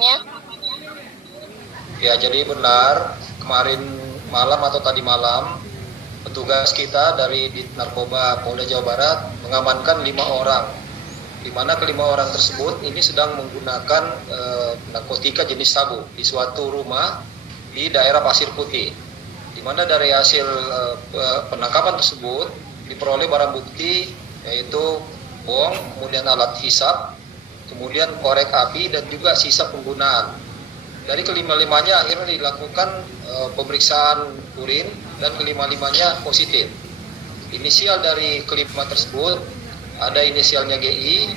penangkapannya? Ya, jadi benar kemarin malam atau tadi malam petugas kita dari Narkoba Polda Jawa Barat mengamankan 5 orang, di mana kelima orang tersebut ini sedang menggunakan narkotika jenis sabu di suatu rumah di daerah Pasir Putih, di mana dari hasil penangkapan tersebut diperoleh barang bukti yaitu bong, kemudian alat hisap, kemudian korek api dan juga sisa penggunaan. Dari kelima-limanya akhirnya dilakukan pemeriksaan urin dan kelima-limanya positif. Inisial dari kelima tersebut ada inisialnya GI,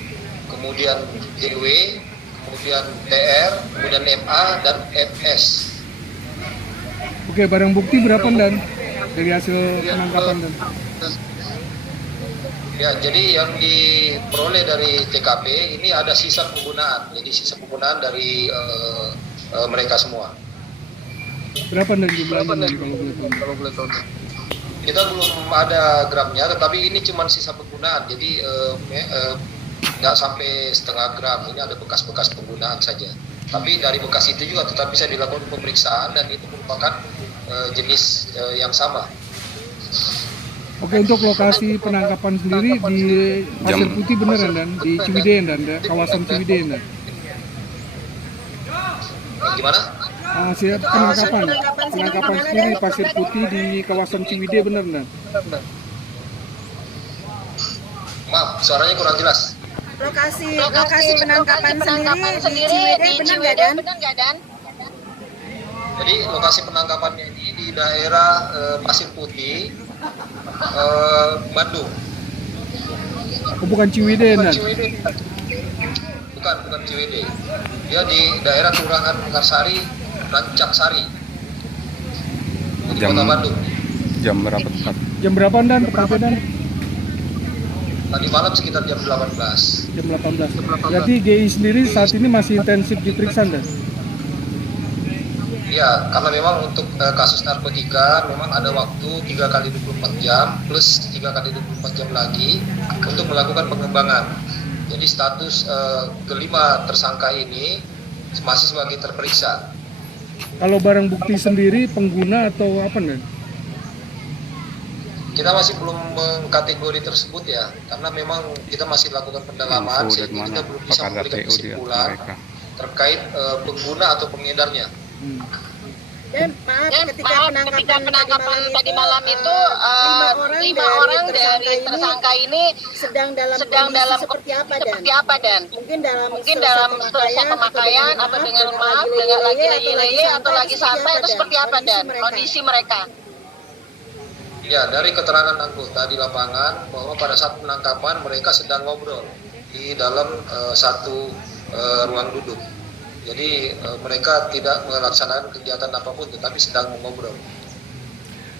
kemudian JW, kemudian TR, kemudian MA dan FS. Oke, barang bukti berapa dan dari hasil penangkapan dan? Ya, jadi yang diperoleh dari TKP ini ada sisa penggunaan. Jadi sisa penggunaan dari mereka semua. Berapa dan jumlahnya kalau boleh tahu? Kita belum ada gramnya, tetapi ini cuma sisa penggunaan. Jadi nggak sampai setengah gram. Ini ada bekas-bekas penggunaan saja. Tapi dari bekas itu juga tetap bisa dilakukan pemeriksaan dan itu merupakan jenis yang sama. Oke, untuk lokasi penangkapan sendiri di Pasir Putih beneran dan di Ciwidey dan kawasan Ciwidey dan. Gimana? Hasil penangkapan sendiri Pasir Putih di kawasan Ciwidey bener dan. Maaf, suaranya kurang jelas. Lokasi penangkapan sendiri di Ciwidey benar nggak Dan? Jadi lokasi penangkapannya ini di daerah Pasir Putih, Bandung. Oh, bukan Ciwidey dan. Bukan Ciwidey. Dia di daerah Kelurahan Mekarsari, Rancaksari, di Kota Bandung. Jam berapa tepat? Jam berapa dan tepatnya dan? Tadi malam sekitar jam 18. Jam 18. Jadi GI sendiri saat ini masih intensif diperiksa dan? Ya, karena memang untuk kasus narkotika memang ada waktu 3 kali 24 jam plus 3 kali 24 jam lagi untuk melakukan pengembangan. Jadi status kelima tersangka ini masih sebagai terperiksa. Kalau barang bukti sendiri pengguna atau apa nih? Kita masih belum mengkategori tersebut ya, karena memang kita masih lakukan pendalaman sehingga kita belum bisa memberikan kesimpulan terkait pengguna atau pengedarnya. Dan ketika penangkapan tadi malam itu 5 orang dari tersangka ini sedang dalam seperti apa Dan? Mungkin dalam selesai pemakaian atau dengan maaf dengan lagi leye atau lagi santai atau seperti apa Dan? Kondisi mereka? Ya, dari keterangan anggota di lapangan bahwa pada saat penangkapan mereka sedang ngobrol di dalam satu ruang duduk. Jadi mereka tidak melaksanakan kegiatan apapun, tetapi sedang ngobrol.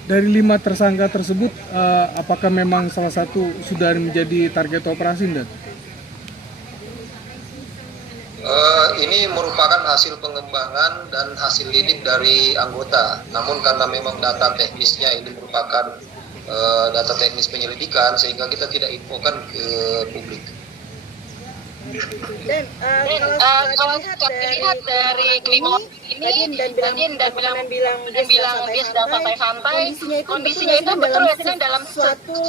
Dari 5 tersangka tersebut, apakah memang salah satu sudah menjadi target operasi dan? Ini merupakan hasil pengembangan dan hasil lidik dari anggota. Namun karena memang data teknisnya ini merupakan data teknis penyelidikan, sehingga kita tidak infokan ke publik. Dan kalau dilihat dari kelima ini, dan bilang dia sedang santai-santai, kondisinya itu betul sedang dalam suatu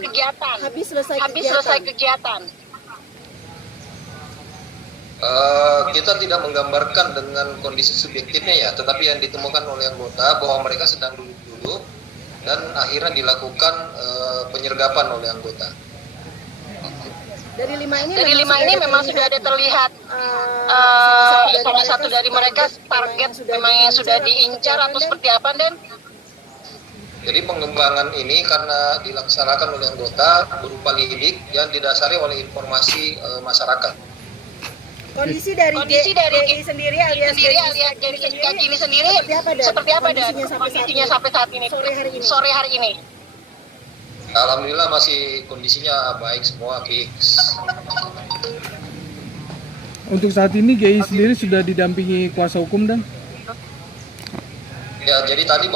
kegiatan, habis selesai kegiatan. Kita tidak menggambarkan dengan kondisi subjektifnya ya, tetapi yang ditemukan oleh anggota bahwa mereka sedang duduk-duduk dan akhirnya dilakukan penyergapan oleh anggota. Dari lima ini memang sudah ada terlihat salah satu dari mereka target memang yang sudah diincar atau seperti apa Dan? Jadi pengembangan ini karena dilaksanakan oleh anggota berupa lidik yang didasari oleh informasi masyarakat. Kondisi dari GI sendiri alias Gini sendiri seperti apa Dan? Kondisinya sampai saat ini sore hari ini. Alhamdulillah masih kondisinya baik semua, fix. Untuk saat ini GI sendiri sudah didampingi kuasa hukum dan? Ya, jadi tadi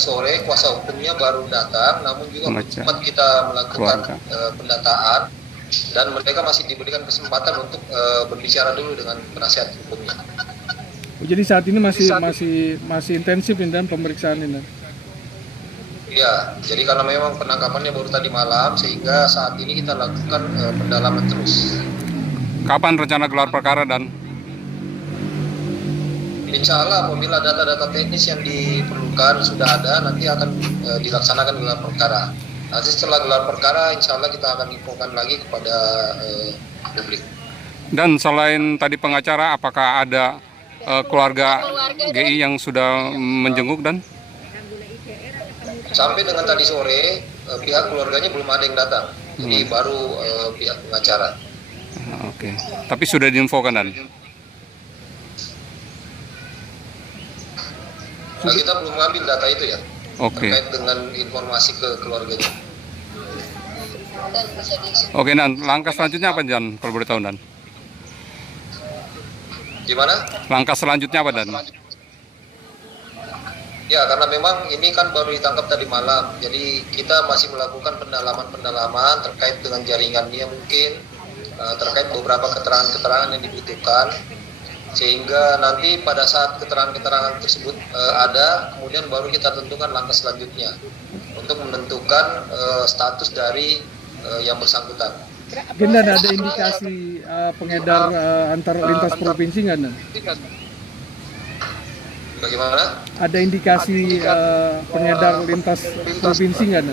sore kuasa hukumnya baru datang, namun juga sempat kita melakukan pendataan dan mereka masih diberikan kesempatan untuk berbicara dulu dengan penasihat hukumnya. Oh, jadi saat ini masih intensif ini dan pemeriksaan ini. Ya, jadi karena memang penangkapannya baru tadi malam, sehingga saat ini kita lakukan pendalaman terus. Kapan rencana gelar perkara dan? Insya Allah apabila data-data teknis yang diperlukan sudah ada, nanti akan dilaksanakan gelar perkara. Nanti setelah gelar perkara, insya Allah kita akan infokan lagi kepada publik. Dan selain tadi pengacara, apakah ada keluarga GI yang sudah menjenguk dan? Sampai dengan tadi sore, pihak keluarganya belum ada yang datang. Jadi baru pihak pengacara. Oke. Tapi sudah diinfokan dan? Nah, kita belum mengambil data itu ya. Oke. Terkait dengan informasi ke keluarganya. Oke, dan langkah selanjutnya apa dan? Kalau boleh tahu dan? Gimana? Langkah selanjutnya apa dan? Ya, karena memang ini kan baru ditangkap tadi malam. Jadi kita masih melakukan pendalaman terkait dengan jaringannya mungkin, terkait beberapa keterangan-keterangan yang dibutuhkan. Sehingga nanti pada saat keterangan-keterangan tersebut ada, kemudian baru kita tentukan langkah selanjutnya untuk menentukan status dari yang bersangkutan. Dan ada indikasi pengedar antar lintas provinsi nggak? Bagaimana? Ada indikasi pengedar lintas provinsi nggak?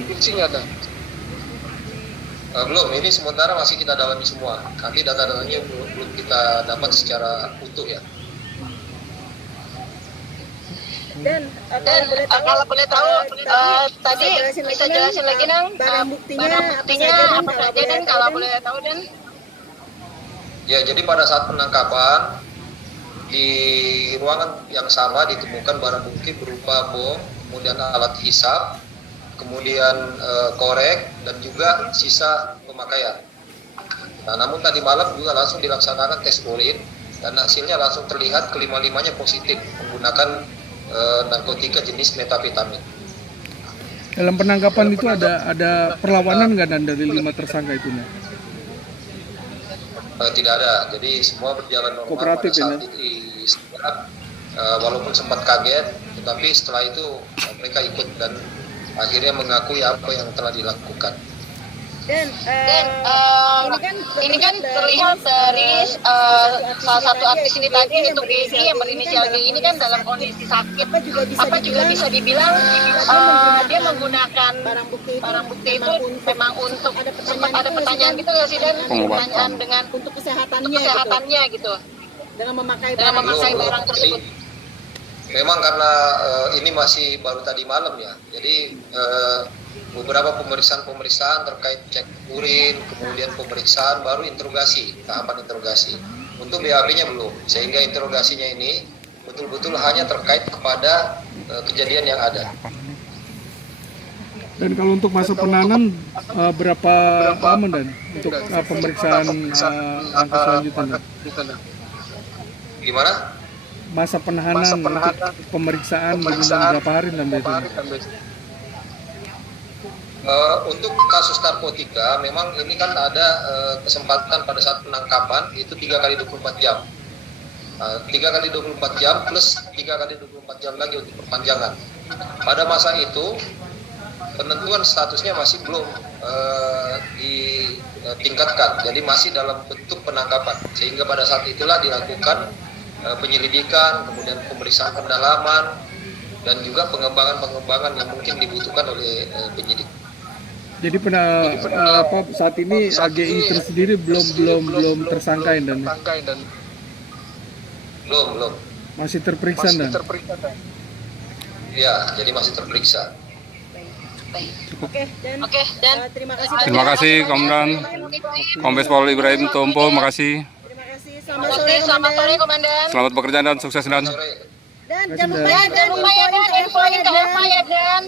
Belum, ini sementara masih kita dalami semua. Nanti data-datanya belum kita dapat secara utuh ya. Dan kalau boleh tahu tadi bisa jelasin lagi nang barang buktinya apa saja dan kalau boleh tahu dan? Ya, jadi pada saat penangkapan di ruangan yang sama ditemukan barang bukti berupa bom, kemudian alat hisap, kemudian korek, dan juga sisa pemakaian. Nah, namun tadi malam juga langsung dilaksanakan tes urin dan hasilnya langsung terlihat kelima-limanya positif menggunakan narkotika jenis metapetamin. Dalam penangkapan itu ada perlawanan nggak dan dari 5 tersangka itu? Tidak ada, jadi semua berjalan normal. Kooperatif pada saat itu walaupun sempat kaget, tetapi setelah itu mereka ikut dan akhirnya mengakui apa yang telah dilakukan. Dan ini kan terlihat dari salah satu artis ini tadi untuk GI yang berinisial G ini kan dalam kondisi sakit. Apa juga bisa dibilang dia menggunakan barang bukti itu memang untuk sempat ada pertanyaan gitu nggak sih, dan pertanyaan dengan untuk kesehatannya gitu dalam memakai barang tersebut. Memang karena ini masih baru tadi malam ya, jadi beberapa pemeriksaan terkait cek urin, kemudian pemeriksaan baru interogasi, tahapan interogasi. Untuk BAP-nya belum, sehingga interogasinya ini betul-betul hanya terkait kepada kejadian yang ada. Dan kalau untuk masa penahanan berapa lama dan untuk pemeriksaan langkah selanjutnya? Gimana? Masa penahanan untuk pemeriksaan berapa hari dan biasanya? Untuk kasus narkotika memang ini kan ada kesempatan pada saat penangkapan itu 3 kali 24 jam. 3 kali 24 jam plus 3 kali 24 jam lagi untuk perpanjangan. Pada masa itu penentuan statusnya masih belum ditingkatkan, jadi masih dalam bentuk penangkapan, sehingga pada saat itulah dilakukan penyelidikan, kemudian pemeriksaan pendalaman, dan juga pengembangan yang mungkin dibutuhkan oleh penyidik. Jadi saat ini AGI tersendiri belum tersangkain dan belum masih terperiksa dan ya, jadi masih terperiksa. Oke, dan terima kasih Komandan Kombes Pol Ibrahim Tompo, makasih. Selamat sore Komandan. Selamat bekerja dan sukses dan. Dan jangan lupa ya dan infoin ke Eva ya dan.